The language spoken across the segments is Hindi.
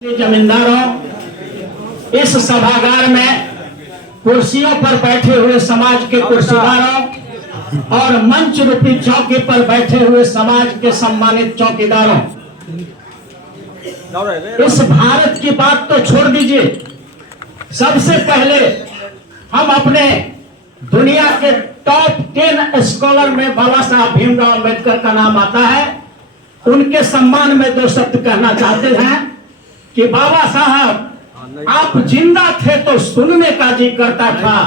जमींदारों, इस सभागार में कुर्सियों पर बैठे हुए समाज के कुर्सीदारों और मंच रूपी चौकी पर बैठे हुए समाज के सम्मानित चौकीदारों, इस भारत की बात तो छोड़ दीजिए। सबसे पहले हम अपने दुनिया के टॉप 10 स्कॉलर में बाबा साहब भीमराव अंबेडकर का नाम आता है। उनके सम्मान में दो शब्द कहना चाहते हैं कि बाबा साहब आप जिंदा थे तो सुनने का जी करता था।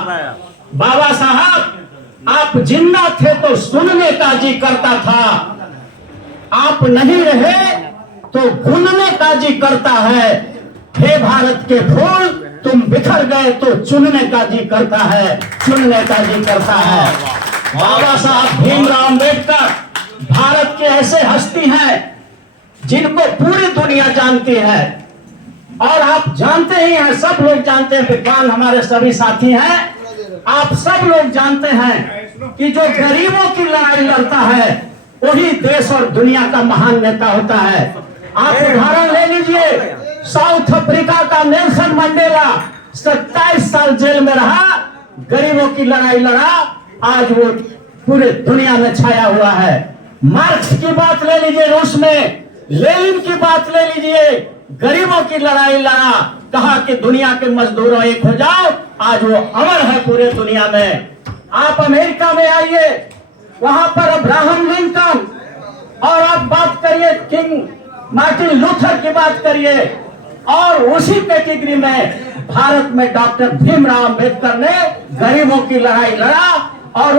बाबा साहब आप जिंदा थे तो सुनने का जी करता था। आप नहीं रहे तो गुनने का जी करता है। हे भारत के फूल तुम बिखर गए तो चुनने का जी करता है, चुनने का जी करता है। बाबा साहब भीमराव अंबेडकर भारत के ऐसे हस्ती हैं जिनको पूरी दुनिया जानती है। और आप जानते ही हैं, सब लोग जानते हैं, विद्वान हमारे सभी साथी हैं, आप सब लोग जानते हैं कि जो गरीबों की लड़ाई लड़ता है वही देश और दुनिया का महान नेता होता है। आप उदाहरण ले लीजिए, साउथ अफ्रीका का नेल्सन मंडेला 27 साल जेल में रहा, गरीबों की लड़ाई लड़ा, आज वो पूरे दुनिया में छाया हुआ है। मार्क्स की बात ले लीजिए, रूस में लेनिन की बात ले लीजिए, गरीबों की लड़ाई लड़ा, कहा कि दुनिया के मजदूरों एक हो जाओ, आज वो अमर है पूरे दुनिया में। आप अमेरिका में आइए, वहां पर अब्राहम लिंकन, और आप बात करिए किंग मार्टिन लूथर की बात करिए, और उसी कैटेगरी में भारत में डॉक्टर भीमराव अंबेडकर ने गरीबों की लड़ाई लड़ा। और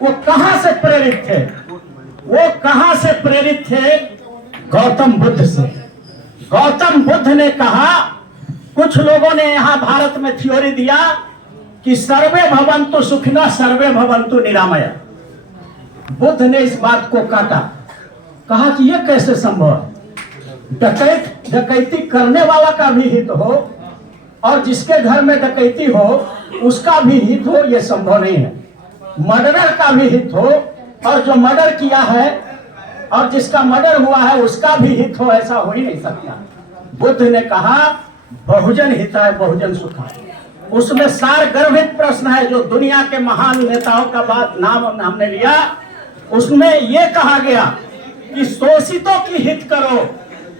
वो कहां से प्रेरित थे? वो कहां से प्रेरित थे? गौतम बुद्ध से। गौतम बुद्ध ने कहा, कुछ लोगों ने यहां भारत में थ्योरी दिया कि सर्वे भवन्तु सुखिनः सर्वे भवन्तु निरामया। बुद्ध ने इस बात को काटा, कहा कि यह कैसे संभव है? डकैती करने वाला का भी हित हो और जिसके घर में डकैती हो उसका भी हित हो, यह संभव नहीं है। मर्डरर का भी हित हो और जो मर्डर किया है और जिसका मर्डर हुआ है उसका भी हित हो, ऐसा हो ही नहीं सकता। बुद्ध ने कहा बहुजन हिताय बहुजन सुखाय। उसमें सार गर्भित प्रश्न है जो दुनिया के महान नेताओं का बात नाम हमने लिया। उसमें यह कहा गया कि शोषितों की हित करो,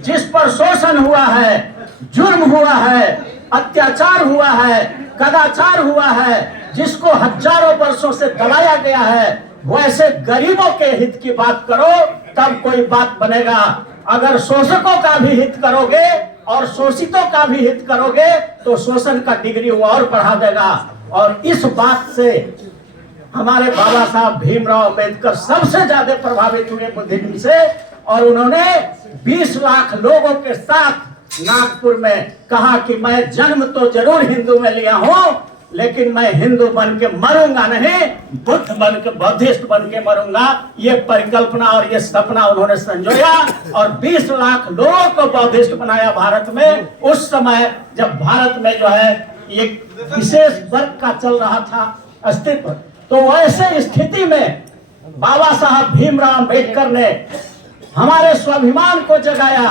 जिस पर शोषण हुआ है, जुर्म हुआ है, अत्याचार हुआ है, कदाचार हुआ है, जिसको हजारों वर्षों से दबाया गया है, वैसे गरीबों के हित की बात करो, तब कोई बात बनेगा। अगर शोषकों का भी हित करोगे और शोषितों का भी हित करोगे तो शोषण का डिग्री वो और बढ़ा देगा। और इस बात से हमारे बाबा साहब भीमराव अंबेडकर सबसे ज्यादा प्रभावित हुए बुद्धिज्म से, और उन्होंने 20 लाख लोगों के साथ नागपुर में कहा कि मैं जन्म तो जरूर हिंदू में लिया हूं, लेकिन मैं हिंदू बन के मरूंगा नहीं, बुद्ध बन के, बौद्धिस्ट बन के मरूंगा। ये परिकल्पना और ये सपना उन्होंने संजोया और 20 लाख लोगों को बौद्धिस्ट बनाया भारत में। उस समय जब भारत में जो है एक विशेष वर्ग का चल रहा था अस्तित्व, तो वैसे स्थिति में बाबा साहब भीमराव अंबेडकर ने हमारे स्वाभिमान को जगाया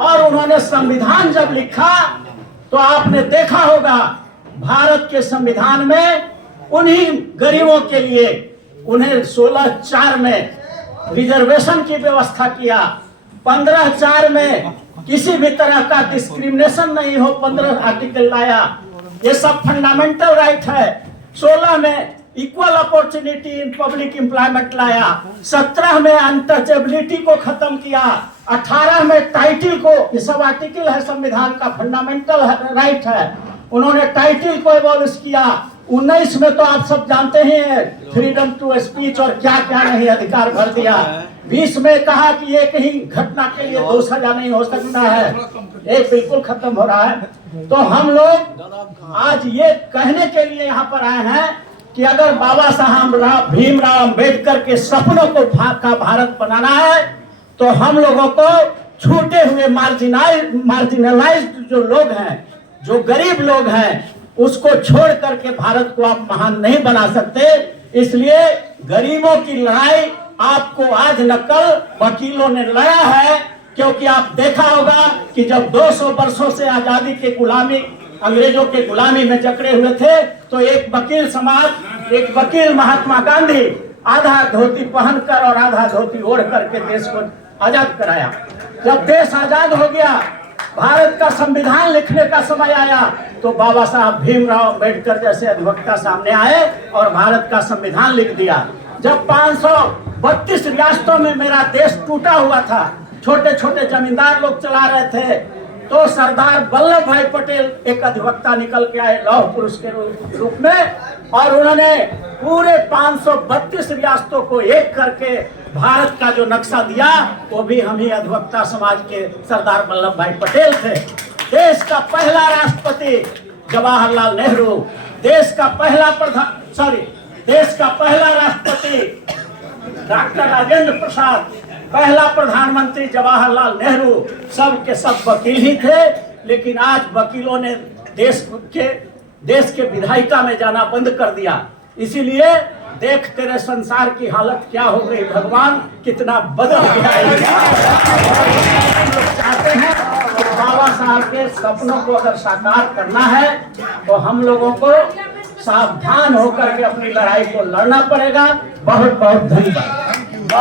और उन्होंने संविधान जब लिखा तो आपने देखा होगा भारत के संविधान में उन्हीं गरीबों के लिए उन्हें 16(4) में रिजर्वेशन की व्यवस्था किया, 15(4) में किसी भी तरह का डिस्क्रिमिनेशन नहीं हो, 15 आर्टिकल लाया। ये सब फंडामेंटल राइट है। 16 में equal opportunity in public employment लाया, 17 में अनटचेबिलिटी को खत्म किया, 18 में टाइटल को, ये सब आर्टिकल है संविधान का, फंडामेंटल राइट है, उन्होंने टाइटल को एबॉलिश किया। 19 में तो आप सब जानते ही हैं, फ्रीडम टू स्पीच और क्या क्या नहीं अधिकार भर दिया। 20 में कहा कि एक ही घटना के लिए 2 सजा नहीं हो सकता है, एक बिल्कुल खत्म हो रहा है। तो हम लोग आज ये कहने के लिए यहाँ पर आए हैं कि अगर बाबा साहब भीमराव अंबेडकर के सपनों को का भारत बनाना है तो हम लोगों को छूटे हुए मार्जिनलाइज्ड जो लोग हैं, जो गरीब लोग हैं, उसको छोड़ करके भारत को आप महान नहीं बना सकते। इसलिए गरीबों की लड़ाई आपको आज न कल वकीलों ने लड़ा है क्योंकि आप देखा होगा कि जब 200 वर्षों से आजादी के गुलामी, अंग्रेजों के गुलामी में जकड़े हुए थे, तो एक वकील समाज, एक वकील महात्मा गांधी आधा धोती पहनकर और आधा धोती ओढ़ करके देश को आजाद कराया। जब देश आजाद हो गया, भारत का संविधान लिखने का समय आया, तो बाबा साहब भीमराव अंबेडकर जैसे अधिवक्ता सामने आए और भारत का संविधान लिख दिया। जब 532 रियासतों में मेरा देश टूटा हुआ था, छोटे छोटे जमींदार लोग चला रहे थे, तो सरदार वल्लभ भाई पटेल एक अधिवक्ता निकल के आए लौह पुरुष के रूप में, और उन्होंने पूरे 532 रियासतों को एक करके भारत का जो नक्शा दिया, वो भी हम ही अधिवक्ता समाज के सरदार वल्लभ भाई पटेल थे। देश का पहला राष्ट्रपति जवाहरलाल नेहरू, देश का पहला राष्ट्रपति डॉक्टर राजेंद्र प्रसाद, पहला प्रधानमंत्री जवाहरलाल नेहरू, सब के सब वकील ही थे। लेकिन आज वकीलों ने देश के विधायिका में जाना बंद कर दिया। इसीलिए देख तेरे संसार की हालत क्या हो गई, भगवान कितना बदल गया है। चाहते हैं कि बाबा साहब के सपनों को अगर साकार करना है, तो हम लोगों को सावधान होकर के अपनी लड़ाई को लड़ना पड़ेगा। बहुत बहुत धन्यवाद।